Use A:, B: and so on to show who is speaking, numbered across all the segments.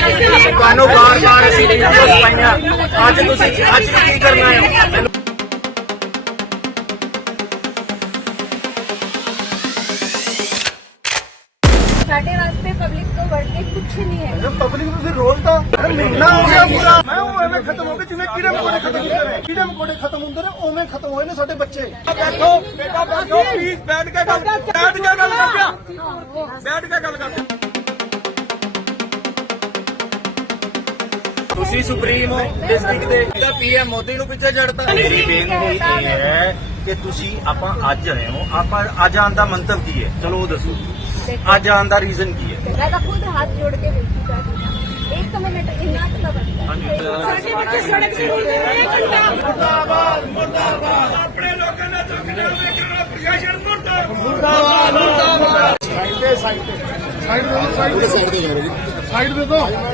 A: ਤੁਹਾਨੂੰ ਬਾਰ-ਬਾਰ ਅਸੀਂ ਵੀਡੀਓਸ ਪਾਈਆਂ। ਅੱਜ ਤੁਸੀਂ ਅੱਜ ਕੀ ਕਰਨਾ ਹੈ? ਮੈਨੂੰ
B: ਸਾਡੇ ਵਾਸਤੇ ਪਬਲਿਕ ਤੋਂ ਕੇ ਕੁਝ ਨਹੀਂ ਹੈ।
C: ਪਬਲਿਕ ਨੂੰ ਫਿਰ ਰੋਲ ਤਾਂ ਮਹੀਨਾ ਹੋ ਗਿਆ ਪੂਰਾ। ਮੈਂ ਉਹ ਐਵੇਂ ਖਤਮ ਹੋ ਗਏ ਜਿਵੇਂ ਕੀੜੇ ਮਕੌੜੇ ਖਤਮ ਹੁੰਦੇ ਨੇ। ਕੀੜੇ ਮਕੌੜੇ ਖਤਮ ਹੁੰਦੇ ਨੇ ਉਵੇਂ ਖਤਮ ਹੋਏ ਨੇ ਸਾਡੇ ਬੱਚੇ।
D: ਬੈਠੋ ਬੇਟਾ ਬੈਠੋ ਪਲੀਜ਼ ਬੈਠ ਕੇ ਗੱਲ ਬੈਠ ਕੇ ਗੱਲ ਕਰ ਬੈਠ ਕੇ ਗੱਲ ਕਰ
A: ਤੁਸੀਂ ਸੁਪਰੀਮ ਹੋ ਡਿਸਟ੍ਰਿਕਟ ਦੇ। ਇਹਦਾ ਪੀਐਮ ਮੋਦੀ ਨੂੰ ਪਿੱਛੇ ਜੜਤਾ ਮੇਰੀ ਬੇਨਤੀ ਇਹ ਹੈ ਕਿ ਤੁਸੀਂ ਆਪਾਂ ਅੱਜ ਆਏ ਹੋ। ਆਪਾਂ ਅੱਜ ਆਉਣ ਦਾ ਮੰਤਵ ਕੀ ਹੈ? ਚਲੋ ਉਹ ਦੱਸੋ। ਅੱਜ ਆਉਣ ਦਾ ਰੀਜ਼ਨ ਕੀ ਹੈ?
B: ਮੈਂ ਤਾਂ ਖੁਦ ਹੱਥ ਜੋੜ ਕੇ ਬੇਨਤੀ ਕਰਦੀ ਹਾਂ। ਇੱਕ ਮਿੰਟ ਇੰਨਾ ਕੁ ਤਾਂ ਬਣਦਾ ਸਾਡੇ ਬੱਚੇ ਸੜਕ ਤੇ ਰੁਲਦੇ ਨੇ ਘੰਟਾ
D: ਆਪਣੇ ਲੋਕਾਂ ਦਾ ਦੁੱਖ ਨਾ ਵੇਖਣਾ ਪ੍ਰਸ਼ਾਸਨ ਮੁਰਦਾਬਾਦ।
C: ਸਾਈਡ ਤੇ ਸਾਈਡ ਤੇ। ਸਾਈਡ ਦੇ ਦਿਓ ਸਾਈਡ ਤੇ। ਸਾਈਡ ਤੇ ਜਾ ਰਹੀ ਸਾਈਡ ਦੇ ਸਾਈਡ ਕਰ ਦੇ ਸਾਈਡ ਦੇ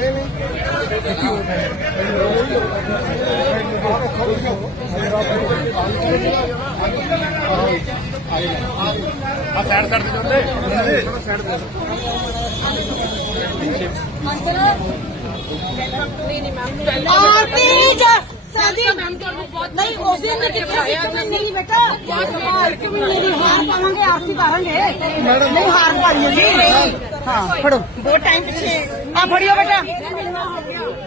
B: ਨਹੀਂ ਨਹੀਂ ਮੈਮ ਆਰਤੀ ਜਾ ਸਾਡੀ ਮੈਮ ਤੁਹਾਨੂੰ ਬਹੁਤ ਨਹੀਂ ਉਸ ਦਿਨ ਨੇ ਕਿੱਥੇ ਸੀ ਕਿ ਨਹੀਂ ਬੇਟਾ ਹਾਰ ਕਿ ਨਹੀਂ ਹਾਰ ਪਾਵਾਂਗੇ ਆਰਤੀ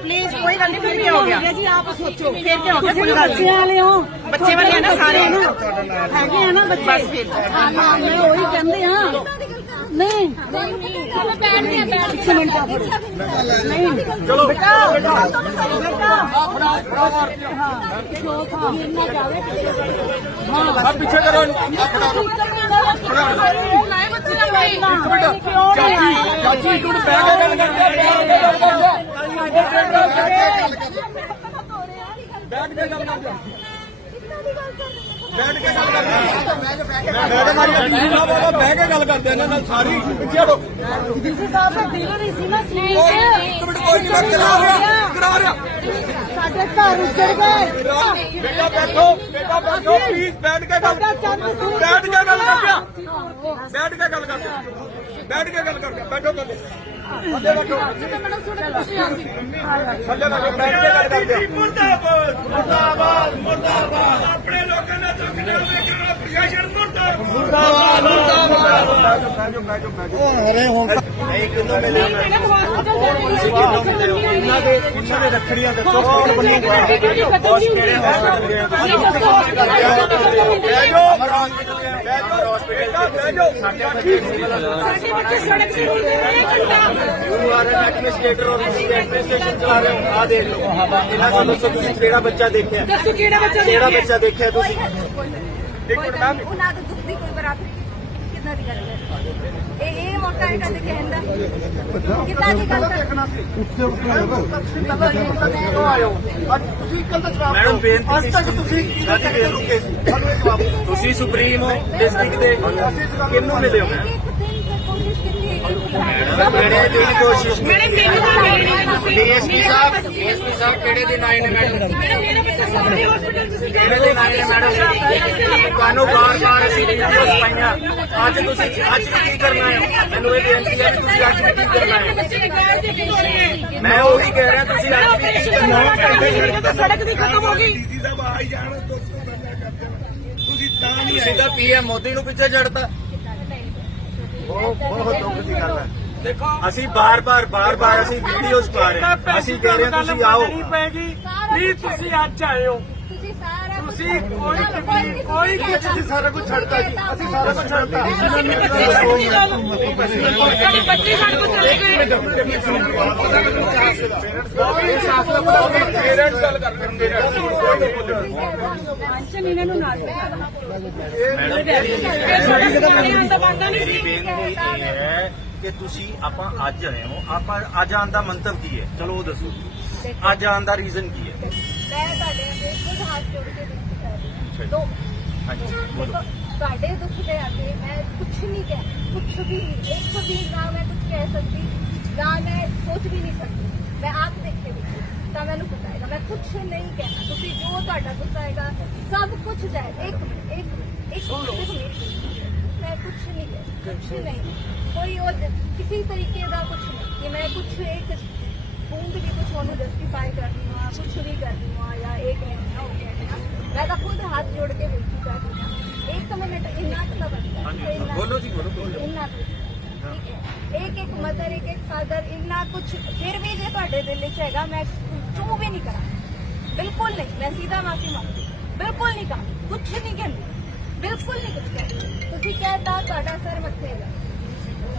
B: ਆ ਪਲੀਜ਼ ਕੋਈ ਗੱਲ ਨਹੀਂ ਫਿਰ ਕੀ ਹੋ ਗਿਆ? ਜੀ ਆਪ ਸੋਚੋ ਫਿਰ ਕੀ ਹੋ ਗਿਆ? ਕੋਈ ਗੱਲ ਬੱਚੇ ਵਾਲੇ ਹੋ। ਬੱਚੇ ਵਾਲੇ ਆ ਨਾ ਸਾਰੇ। ਹੈਗੇ ਆ ਨਾ ਬੱਚੇ? ਬਸ ਫਿਰ। ਹਾਂ ਮੈਂ ਉਹੀ ਕਹਿੰਦੇ ਆ। ਨਹੀਂ। ਚਲੋ ਆ ਬੈਠ ਇੱਕ ਮਿੰਟ ਆ ਬੇਟਾ। ਬੇਟਾ। ਬੇਟਾ ਹਾਂ ਜੋ ਥਾ ਮਿਲਣਾ ਜਾਵੇ ਹਾਂ।
D: ਪਿੱਛੇ ਕਰੋ।
B: ਲਾਏ ਬੱਚੇ ਆਪਣੇ
D: ਚਾਚੀ ਚਾਚੀ ਤੂੰ ਬਹਿ ਕੇ ਗੱਲ ਕਰ। ਬੈਠ ਕੇ ਗੱਲ ਕਰ। ਬੈਠ ਕੇ ਬਹਿ ਕੇ ਗੱਲ ਕਰਦੇ ਇਹਨਾਂ ਨਾਲ ਸਾਰੀ ਪਿੱਛੇ ਹਟੋ
B: ਡੀਸੀ ਸਾਹਿਬ ਦਾ ਦਿਲ ਨਹੀਂ ਸੀ ਨਾ
D: ਕੋਈ ਇੱਕ ਮਿੰਟ ਕੋਈ ਨਹੀਂ ਮੈਂ ਕਰਾ ਰਿਹਾ ਕਰਾ ਰਿਹਾ
B: ਸਾਡੇ ਘਰ ਉੱਜੜ ਗਏ
D: ਬੇਟਾ ਬੈਠੋ ਬੇਟਾ ਬੈਠੋ ਪਲੀਜ਼ ਬੈਠ ਕੇ ਗੱਲ ਬੈਠ ਕੇ ਗੱਲ ਕਰ ਬੈਠ ਕੇ ਗੱਲ ਕਰ ਬੈਠ ਕੇ ਗੱਲ ਕਰ ਬੈਠੋ ਥੱਲੇ ਥੱਲੇ ਬੈਠੋ ਥੱਲੇ ਬੈਠੋ ਬੈਠ ਕੇ ਗੱਲ ਕਰਦੇ ਮੁਰਦਾਬਾਦ ਮੁਰਦਾਬਾਦ ਮੁਰਦਾਬਾਦ ਆਪਣੇ ਲੋਕਾਂ ਦਾ ਦੁੱਖ ਨਾ ਵੇਖਣਾ ਪ੍ਰਸ਼ਾਸਨ ਮੁਰਦਾਬਾਦ ਮੁਰਦਾਬਾਦ ਬੈਠੋ ਬੈਠੋ ਬੈਠੋ
C: ਹਰੇ ਹੁਣ
A: ਨਹੀਂ ਕਿੰਨੂੰ ਮਿਲਿਆ ਮੈਂ
B: ਤੁਸੀਂ
A: ਕਿੰਨੂੰ ਮਿਲੇ ਹੋ ਇਹਨਾਂ ਦੇ ਇਹਨਾਂ ਦੇ ਰੱਖੜੀਆਂ ਦੱਸੋ ਕੌਣ ਬਣੂਗਾ ਬੌਸ ਕਿਹੜੇ ਹਸਪਤਾਲ ਗਏ ਹੋ ਤੁਸੀਂ
D: ਬਹਿ ਜਾਓ ਬਹਿ ਜਾਓ ਹਸਪੀਟਲ ਬਹਿ ਜਾਓ
A: ਸਾਡੇ ਬੱਚੇ ਸਿਵਲ
B: ਸਾਡੇ ਬੱਚੇ ਸੜਕ ਤੇ ਰੁਲਦੇ ਨੇ ਘੰਟਾ
A: ਯੂ ਆਰ ਐਨ ਐਡਮਿਨਿਸਟ੍ਰੇਟਰ ਔਰ ਤੁਸੀਂ ਐਡਮਿਨਿਸਟ੍ਰੇਸ਼ਨ ਚਲਾ ਰਹੇ ਹੋ ਆ ਦੇਖ ਲਓ ਇਹਨਾਂ ਨੂੰ ਦੱਸੋ ਤੁਸੀਂ ਕਿਹੜਾ ਬੱਚਾ ਦੇਖਿਆ
B: ਦੱਸੋ ਕਿਹੜਾ ਬੱਚਾ
A: ਕਿਹੜਾ ਬੱਚਾ ਦੇਖਿਆ ਤੁਸੀਂ
B: ਦਾ ਗੱਲ ਹੈ। ਇਹ ਇਹ ਕਦੇ ਕਹਿੰਦਾ ਦੀ। ਗੱਲ
C: ਤੁਸੀਂ ਕੱਲ ਦਾ ਜਵਾਬ
A: ਮੈਡਮ ਬੇਨਤੀ
C: ਅੱਜ ਤੱਕ ਤੁਸੀਂ
A: ਅੱਜ ਫੇਰ ਰੁਕੇ ਸੀ? ਤੁਸੀਂ ਸੁਪਰੀਮ ਹੋ ਡਿਸਟ੍ਰਿਕਟ ਦੇ ਕਿੰਨੂੰ ਮਿਲੇ ਹੋ ਕਿਹੜੇ ਦਿਨ ਕੋਸ਼ਿਸ਼
B: ਮੈਡਮ ਮੈਨੂੰ ਤਾਂ ਮਿਲੇ ਨਹੀਂ ਤੁਸੀਂ
A: ਡੀਐਸਪੀ ਸਾਹਿਬ ਡੀਐਸਪੀ ਸਾਹਿਬ ਕਿਹੜੇ ਦਿਨ ਆਏ ਨੇ ਮੈਡਮ?
B: ਮੈਡਮ ਮੇਰਾ ਬੱਚਾ ਸਾਹਮਣੇ ਹਸਪੀਟਲ ਤੁਸੀਂ
A: ਕਿਹੜੇ ਦਿਨ ਆਏ ਨੇ ਮੈਡਮ? ਤੁਹਾਨੂੰ ਬਾਰ-ਬਾਰ ਅਸੀਂ ਵੀਡੀਓਸ ਪਾਈਆਂ। ਅੱਜ ਤੁਸੀਂ ਅੱਜ ਕੀ ਕਰਨਾ ਹੈ? ਮੈਨੂੰ ਇਹ ਬੇਨਤੀ ਹੈ ਕਿ ਤੁਸੀਂ ਅੱਜ ਵੀ ਕੀ ਕਰਨਾ ਹੈ?
B: ਬੱਚੇ ਦੀ ਗਾਇਰ ਦੇ ਕੇ ਹੋ ਰਹੇ ਹੈ
A: ਮੈਂ ਉਹੀ ਕਹਿ ਰਿਹਾ ਤੁਸੀਂ ਅੱਜ ਵੀ ਕੀ ਕਰਨਾ ਹੈ?
B: ਤਾਂ ਸੜਕ ਦੀ ਖਤਮ ਹੋ ਗਈ।
D: ਡੀਸੀ ਸਾਹਿਬ ਆ ਹੀ ਜਾਣ ਦੋਸਤੋ ਬੰਦਾ ਕਰਦੇ ਨੇ। ਤੁਸੀਂ ਤਾਂ ਨਹੀਂ
A: ਤੁਸੀਂ ਤਾਂ ਪੀਐਮ ਮੋਦੀ ਨੂੰ ਪਿੱਛੇ ਜੜਤਾ
C: ਬਹੁਤ ਬਹੁਤ ਦੁੱਖ ਦੀ ਗੱਲ ਹੈ।
D: ਦੇਖੋ
C: ਅਸੀਂ ਬਾਰ-ਬਾਰ ਬਾਰ-ਬਾਰ ਅਸੀਂ ਵੀਡੀਓਜ਼ ਪਾ ਰਹੇ ਹਾਂ। ਅਸੀਂ ਕਹਿ ਰਹੇ ਹਾਂ ਤੁਸੀਂ ਆਓ।
D: ਪੈਗੀ ਨਹੀਂ ਤੁਸੀਂ ਅੱਜ ਆਏ ਹੋ।
B: ਤੁਸੀਂ ਸਾਰਾ
D: ਤੁਸੀਂ ਕੋਈ ਤਕਲੀਫ ਕੋਈ ਕੁਝ
C: ਅਸੀਂ ਸਾਰਾ ਕੁਝ ਛੱਡਤਾ ਜੀ। ਅਸੀਂ ਸਾਰਾ ਕੁਝ ਛੱਡਤਾ।
B: ਸਾਡੇ ਬੱਚੇ ਸਾਡੇ ਕੋਲ ਚਲੇ ਗਏ
D: ਪੇਰੈਂਟਸ ਗੱਲ ਕਰ ਰਹੇ ਨੇ
B: ਟੈਨਸ਼ਨ ਇਹਨਾਂ ਨੂੰ ਨਾਲ
A: ਮੇਰੀ ਬੇਨਤੀ ਇਹ ਹੈ। ਕਿ ਤੁਸੀਂ ਆਪਾਂ ਅੱਜ ਆਏ ਹੋ। ਆਪਾਂ ਅੱਜ ਆਉਣ ਦਾ ਮੰਤਵ ਕੀ ਹੈ? ਚਲੋ ਉਹ ਦੱਸੋ। ਅੱਜ ਆਉਣ ਦਾ ਰੀਜ਼ਨ ਕੀ ਹੈ?
B: ਮੈਂ ਤੁਹਾਡੇ ਅੱਗੇ ਖੁਦ ਹੱਥ ਜੋੜ ਕੇ ਬੇਨਤੀ ਕਰ ਰਹੀ ਹਾਂ। ਦੋ।
A: ਹਾਂਜੀ ਬੋਲੋ।
B: ਦੇਖੋ ਤੁਹਾਡੇ ਦੁੱਖ ਦੇ ਅੱਗੇ ਮੈਂ ਕੁਝ ਨਹੀਂ ਕਹਿ। ਕੁਝ ਵੀ ਨਹੀਂ। ਇੱਕ ਵੀ ਨਾ ਮੈਂ ਕੁਝ ਕਹਿ ਸਕਦੀ ਨਾ ਮੈਂ ਸੋਚ ਵੀ ਨਹੀਂ ਸਕਦੀ। ਮੈਂ ਆਪ ਦੇਖੇ ਵੀ ਤਾਂ ਮੈਨੂੰ ਪਤਾ ਹੈਗਾ। ਮੈਂ ਕੁਝ ਨਹੀਂ ਕਹਿਣਾ। ਤੁਸੀਂ ਜੋ ਤੁਹਾਡਾ ਗੁੱਸਾ ਹੈਗਾ ਸਭ ਕੁਝ ਜਾਏ ਇੱਕ ਮਿੰਟ, ਇੱਕ ਮਿੰਟ, ਇੱਕ ਦੇਖੋ ਮੇਰੀ ਗੱਲ। ਮੈਂ ਕੁਝ ਨਹੀਂ ਕਹਿ ਕੁਝ ਨਹੀਂ ਕੋਈ ਉਹ ਕਿਸੇ ਤਰੀਕੇ ਦਾ ਕੁਝ ਨਹੀਂ ਕਿ ਮੈਂ ਕੁਝ ਇੱਕ
E: ਕਹੂੰਗੀ ਕਿ ਕੁਝ ਉਹਨੂੰ ਜਸਟੀਫਾਈ ਕਰਨੀ ਆ ਕੁਝ ਵੀ ਕਰਨੀ ਆ ਜਾਂ ਇੱਕ ਮਹੀਨਾ ਹੋ ਗਿਆ ਹੈ ਨਾ ਮੈਂ ਤਾਂ ਖੁਦ ਹੱਥ ਜੋੜ ਕੇ ਬੇਨਤੀ ਕਰਦੀ ਹਾਂ ਇੱਕ ਮਿੰਟ ਇੰਨਾ ਕੁ ਤਾਂ ਬਣਦਾ ਹੈ। ਇੰਨਾ-
A: ਬੋਲੋ ਜੀ ਬੋਲੋ ਬੋਲੋ
E: ਇੰਨਾ ਕੁ ਠੀਕ ਹੈ ਇੱਕ ਇੱਕ ਮਦਰ ਇੱਕ ਇੱਕ ਫਾਦਰ ਇੰਨਾ ਕੁਝ ਫਿਰ ਵੀ ਜੇ ਤੁਹਾਡੇ ਦਿਲ ਵਿੱਚ ਹੈਗਾ ਮੈਂ ਚੂ ਵੀ ਨਹੀਂ ਕਰਾਂ ਬਿਲਕੁਲ ਨਹੀਂ ਮੈਂ ਸੀਧਾ ਮਾਫੀ ਮੰਗਦੀ ਬਿਲਕੁਲ ਨਹੀਂ ਕਹਾਂ ਕੁਝ ਨਹੀਂ ਕਹਿੰਦੀ ਬਿਲਕੁਲ ਨਹੀਂ ਕੁਝ ਕਹਿੰਦੀ ਤੁਸੀਂ ਕਹਿਤਾ ਤੁਹਾਡਾ ਸਰ ਮੱਥੇ ਹੈਗਾ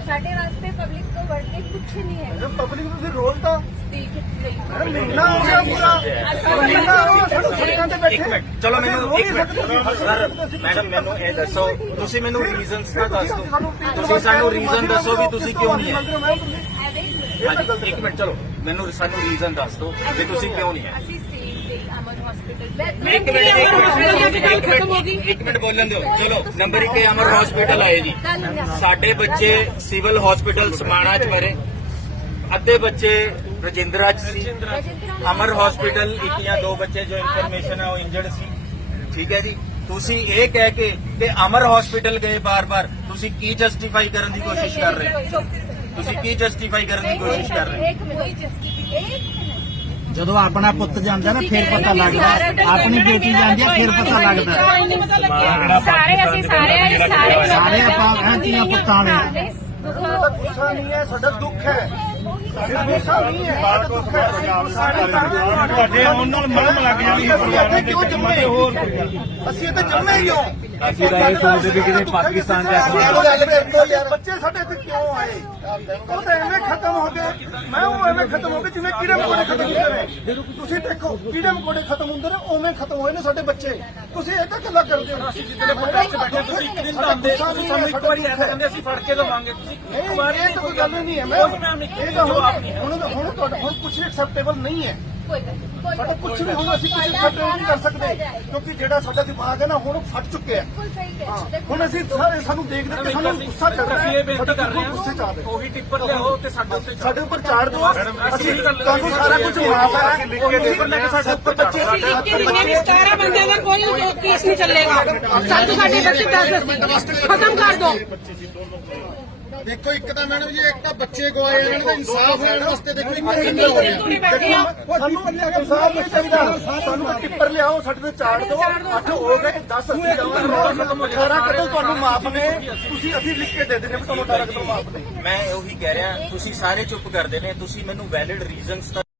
E: ਸਾਡੇ ਵਾਸਤੇ ਪਬਲਿਕ ਤੋਂ ਕੇ ਕੁਝ ਨਹੀਂ ਹੈ।
C: ਪਬਲਿਕ ਨੂੰ ਫਿਰ ਰੋਲ ਤਾਂ
E: ਠੀਕ ਹੈ
C: ਮੈਡਮ ਮਹੀਨਾ ਹੋ ਗਿਆ ਪੂਰਾ। ਮਹੀਨਾ ਹੋ ਗਿਆ ਸਾਨੂੰ ਸੜਕਾਂ ਤੇ ਬੈਠੇ।
A: ਇੱਕ ਮਿੰਟ। ਚਲੋ ਮੈਨੂੰ
C: ਅਸੀਂ
A: ਇੱਕ
C: ਰੋ ਨਹੀਂ
A: ਮਿੰਟ
C: ਸਕਦੇ।
A: ਸਰ ਮੈਡਮ ਮੈਨੂੰ ਇਹ ਦੱਸੋ। ਤੁਸੀਂ ਮੈਨੂੰ ਰੀਜ਼ਨਸ ਤਾਂ ਦੱਸ? ਦਿਓ ਤੁਸੀਂ ਸਾਨੂੰ ਰੀਜ਼ਨ ਦੱਸੋ ਵੀ ਤੁਸੀਂ ਕਿਉਂ ਨਹੀਂ ਆਏ ਹਾਂਜੀ ਇੱਕ ਮਿੰਟ ਚਲੋ। ਮੈਨੂੰ ਸਾਨੂੰ ਰੀਜ਼ਨ ਦੱਸ ਦਿਓ ਵੀ ਤੁਸੀਂ ਕਿਉਂ ਨਹੀਂ ਆਏ
E: ਅਸੀਂ ਸੇਮ ਡੇ ਅਮਨ ਹਸਪੀਟਲ
A: ਇੱਕ ਮਿੰਟ ਇੱਕ ਮਿੰਟ ਬੋਲਣ ਦਿਓ। ਚਲੋ, ਨੰਬਰ 1 ਅਮਰ ਹਸਪੀਟਲ ਆਏ ਜੀ। ਸਾਡੇ ਬੱਚੇ ਸਿਵਲ ਹਸਪੀਟਲ ਸਮਾਣਾ ਚ ਮਰੇ ਅੱਧੇ ਬੱਚੇ ਰਜਿੰਦਰਾ ਚ ਸੀ। ਅਮਰ ਹਸਪੀਟਲ ਇੱਕ ਜਾਂ ਦੋ ਬੱਚੇ ਜੋ ਇਨਫੋਰਮੇਸ਼ਨ ਹੈ ਉਹ ਇੰਜਰਡ ਸੀ। ਠੀਕ ਹੈ ਜੀ? ਤੁਸੀਂ ਇਹ ਕਹਿ ਕੇ ਕਿ ਅਮਰ ਹਸਪੀਟਲ ਗਏ ਬਾਰ-ਬਾਰ, ਤੁਸੀਂ ਕੀ ਜਸਟੀਫਾਈ ਕਰਨ ਦੀ ਕੋਸ਼ਿਸ਼ ਕਰ ਰਹੇ ਹੋ? ਤੁਸੀਂ ਕੀ ਜਸਟੀਫਾਈ ਕਰਨ ਦੀ ਕੋਸ਼ਿਸ਼ ਕਰ ਰਹੇ ਹੋ?
F: ਜਦੋਂ ਆਪਣਾ ਪੁੱਤ ਜਾਂਦਾ ਨਾ ਫਿਰ ਪਤਾ ਲੱਗਦਾ। ਆਪਣੀ ਬੇਟੀ ਜਾਂਦੀ ਆ ਫਿਰ ਪਤਾ ਲੱਗਦਾ।
E: ਸਾਰੇ ਅਸੀਂ ਸਾਰੇ ਸਾਰੇ
F: ਸਾਰੇ ਆਪਾਂ ਧੀਆਂ ਪੁੱਤਾਂ ਨੇ
C: ਸਾਡਾ ਗੁੱਸਾ ਨਹੀਂ ਹੈ ਸਾਡਾ ਦੁੱਖ ਹੈ। ਸਾਡਾ ਗੁੱਸਾ ਨਹੀਂ ਹੈ ਸਾਡਾ ਦੁੱਖ ਹੈ। ਤੁਹਾਡੇ ਨਾਲ ਮਰਮ ਲੱਗ ਜਾਣੀ ਅਸੀਂ ਇੱਥੇ ਕਿਉਂ ਜੰਮੇ? ਹੋਰ ਅਸੀਂ ਇੱਥੇ ਜੰਮੇ ਕਿਉਂ? ਅਸੀਂ ਤਾਂ ਇਹ ਸੋਚਦੇ ਵੀ ਕਿਤੇ ਪਾਕਿਸਤਾਨ ਜਾ ਕੇ ਬੱਚੇ ਸਾਡੇ ਇੱਥੇ ਕਿਉਂ ਆਏ? ਉਹ ਤਾਂ ਐਵੇਂ ਖਤਮ ਹੋ ਗਏ। ਮੈਂ ਉਹ ਐਵੇਂ ਖਤਮ ਹੋ ਗਏ ਜਿਵੇਂ ਕੀੜੇ ਮਕੌੜੇ ਖਤਮ ਹੁੰਦੇ ਨੇ। ਤੁਸੀਂ ਦੇਖੋ ਕੀੜੇ ਮਕੌੜੇ ਖਤਮ ਹੁੰਦੇ ਨੇ ਉਵੇਂ ਖਤਮ ਹੋਏ ਨੇ ਸਾਡੇ ਬੱਚੇ। ਤੁਸੀਂ ਇਹ ਤਾਂ ਗੱਲਾਂ ਕਰਦੇ ਹੋ। ਅਸੀਂ ਜਿੱਦਲੇ ਬੱਚੇ ਬੈਠੇ ਤੁਸੀਂ ਇੱਕ ਦਿਨ ਤਾਂ ਆਉਂਦੇ ਸਾਨੂੰ ਇੱਕ ਵਾਰੀ ਐਸਾ ਕਹਿੰਦੇ ਅਸੀਂ ਫੜ ਕੇ ਦਵਾਂਗੇ ਤੁਸੀਂ ਇੱਕ ਵਾਰੀ ਇਹ ਤਾਂ ਕੋਈ ਗੱਲ ਨਹੀਂ ਹੈ। ਮੈਂ ਇਹ ਤਾਂ ਹੁਣ ਹੁਣ ਤੁਹਾਡਾ ਹੁਣ ਕੁਝ ਐਕਸੈਪਟੇਬਲ ਨਹੀਂ ਹੈ।
E: ਕੋਈ ਗੱਲ ਨਹੀਂ, ਕੋਈ
C: ਸਾਡਾ ਕੁਝ ਵੀ ਹੁਣ ਅਸੀਂ ਕੁਝ ਐਕਸੈਪਟੇਬਲ ਨਹੀਂ ਕਰ ਸਕਦੇ ਕਿਉਂਕਿ ਜਿਹੜਾ ਸਾਡਾ ਦਿਮਾਗ ਹੈ ਨਾ ਹੁਣ ਫਟ ਚੁੱਕਿਆ ਹੈ।
E: ਬਿਲਕੁਲ ਸਹੀ ਹੈ ਦੇਖੋ
C: ਹੁਣ ਅਸੀਂ ਸਾਰੇ ਸਾਨੂੰ ਦੇਖ ਦੇਖ ਕੇ ਸਾਨੂੰ ਗੁੱਸਾ ਚੜ ਰਿਹਾ ਹੈ ਬੇਨਤੀ ਕਰ ਰਹੇ ਹਾਂ ਉਹੀ ਟਿੱਪਰ ਲਿਆਓ ਤੇ ਸਾਡੇ ਉੱਤੇ ਸਾਡੇ ਉੱਪਰ ਚਾੜ ਦਿਓ। ਅਸੀਂ ਤੁਹਾਨੂੰ ਸਾਰਾ ਕੁਝ ਮਾਫ ਹੈ ਅਸੀਂ ਲਿਖ ਕੇ ਦੇ ਦਿੰਦੇ ਸਾਡੇ ਉੱਪਰ ਬੱਚੇ
B: ਕਿ ਵੀ 17 ਬੰਦੇ ਦਾ ਕੋਈ ਕੇਸ ਨਹੀਂ ਚੱਲੇਗਾ। ਸਾਡੇ ਬੱਚੇ ਦੱਸ ਖਤਮ ਕਰ ਦੋ
C: ਦੇਖੋ ਇੱਕ ਤਾਂ ਮੈਡਮ ਜੀ ਇੱਕ ਤਾਂ ਬੱਚੇ ਗਵਾਏ ਇਹਨਾਂ ਦਾ ਇਨਸਾਫ ਲੈਣ ਵਾਸਤੇ ਦੇਖੋ ਇੱਕ ਸਿੰਗਲ ਹੋ ਗਿਆ ਸਾਨੂੰ ਇਨਸਾਫ ਨਹੀਂ ਚਾਹੀਦਾ। ਸਾਨੂੰ ਤਾਂ ਟਿੱਪਰ ਲਿਆਓ ਸਾਡੇ ਤੇ ਚਾੜ ਦਿਓ ਅੱਠ ਹੋ ਗਏ 10 ਅਸੀਂ ਜਾਵਾਂਗੇ 18 ਕਦੋਂ ਤੁਹਾਨੂੰ ਮਾਫ ਨੇ ਤੁਸੀਂ ਅਸੀਂ ਲਿਖ ਕੇ ਦੇ ਦਿੰਦੇ ਵੀ ਤੁਹਾਨੂੰ 18 ਕਦੋਂ ਮਾਫ ਨੇ।
A: ਮੈਂ ਉਹੀ ਕਹਿ ਰਿਹਾ ਤੁਸੀਂ ਸਾਰੇ ਚੁੱਪ ਕਰਦੇ ਨੇ ਤੁਸੀਂ ਮੈਨੂੰ ਵੈਲਿਡ ਰੀਜ਼ਨਸ